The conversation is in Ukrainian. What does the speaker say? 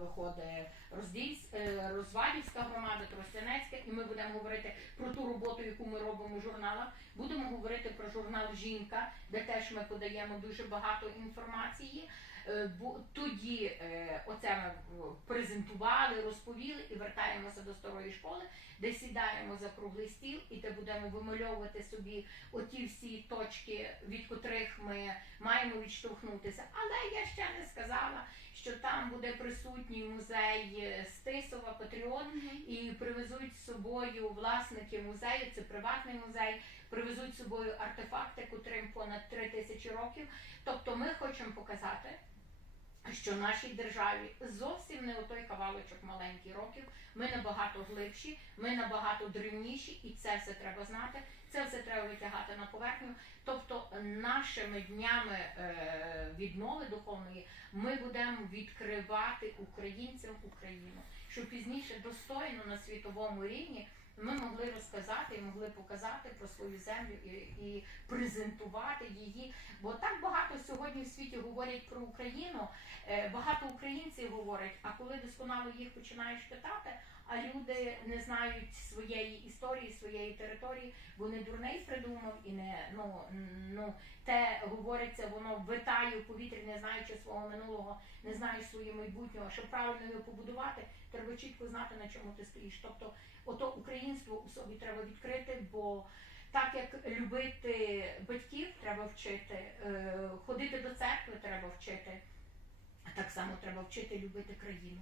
виходить е, Розвадівська громада, Тростянецька, і ми будемо говорити про ту роботу, яку ми робимо в журналах. Будемо говорити про журнал Жінка, де теж ми подаємо дуже багато інформації. Е, Тоді е, оце ми е, презентували, розповіли і вертаємося до старої школи, де сідаємо за круглий стіл і де будемо вимальовувати собі оті всі точки, від котрих ми маємо відштовхнутися. Але я ще не сказала, що там буде присутній музей Стисова, Патріот, і привезуть з собою власники музею, це приватний музей, привезуть з собою артефакти, котрим понад три тисячі років. Тобто ми хочемо показати, що нашій державі зовсім не отой кавалочок маленький років. Ми набагато глибші, ми набагато древніші, і це все треба знати. Це все треба витягати на поверхню. Тобто, нашими днями е, віднови духовної ми будемо відкривати українцям Україну, щоб пізніше достойно на світовому рівні ми могли розказати і могли показати про свою землю і, і презентувати її. Бо так багато сьогодні в світі говорять про Україну. Е, Багато українців говорять, а коли досконало їх починаєш питати, а люди не знають своєї історії, своєї території, бо не дурний придумав і не ну, ну те говориться, воно витає у повітрі, не знаючи свого минулого, не знаєш своє майбутнього. Щоб правильно його побудувати, треба чітко знати на чому ти стоїш. Тобто, ото українство у собі треба відкрити, бо так як любити батьків треба вчити, е, ходити до церкви треба вчити. А так само треба вчити любити країну.